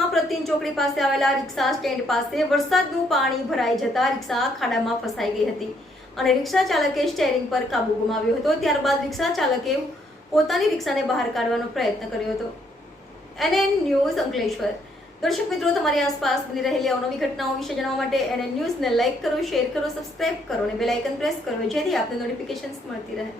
અંકલેશ્વરમાં પ્રતિન ચોકડી પાસે આવેલા રિક્ષા સ્ટેન્ડ પાસે વરસાદનું પાણી ભરાઈ જતા રિક્ષા ખાડામાં ફસાઈ ગઈ હતી અને રિક્ષા ચાલકે સ્ટીયરિંગ પર કાબુ ગુમાવ્યો હતો। ત્યારબાદ રિક્ષા ચાલકે પોતાની રિક્ષાને બહાર કાઢવાનો પ્રયત્ન કર્યો હતો। NN news Ankleshwar. દર્શક મિત્રો, તમારી આસપાસ બની રહેલી અવનવી ઘટનાઓ વિશે જાણવા માટે NN ન્યૂઝને લાઇક કરો, શેર કરો, સબસ્ક્રાઇબ કરો અને બેલ આઇકન પ્રેસ કરો, જેથી આપને નોટિફિકેશન્સ મળતી રહે।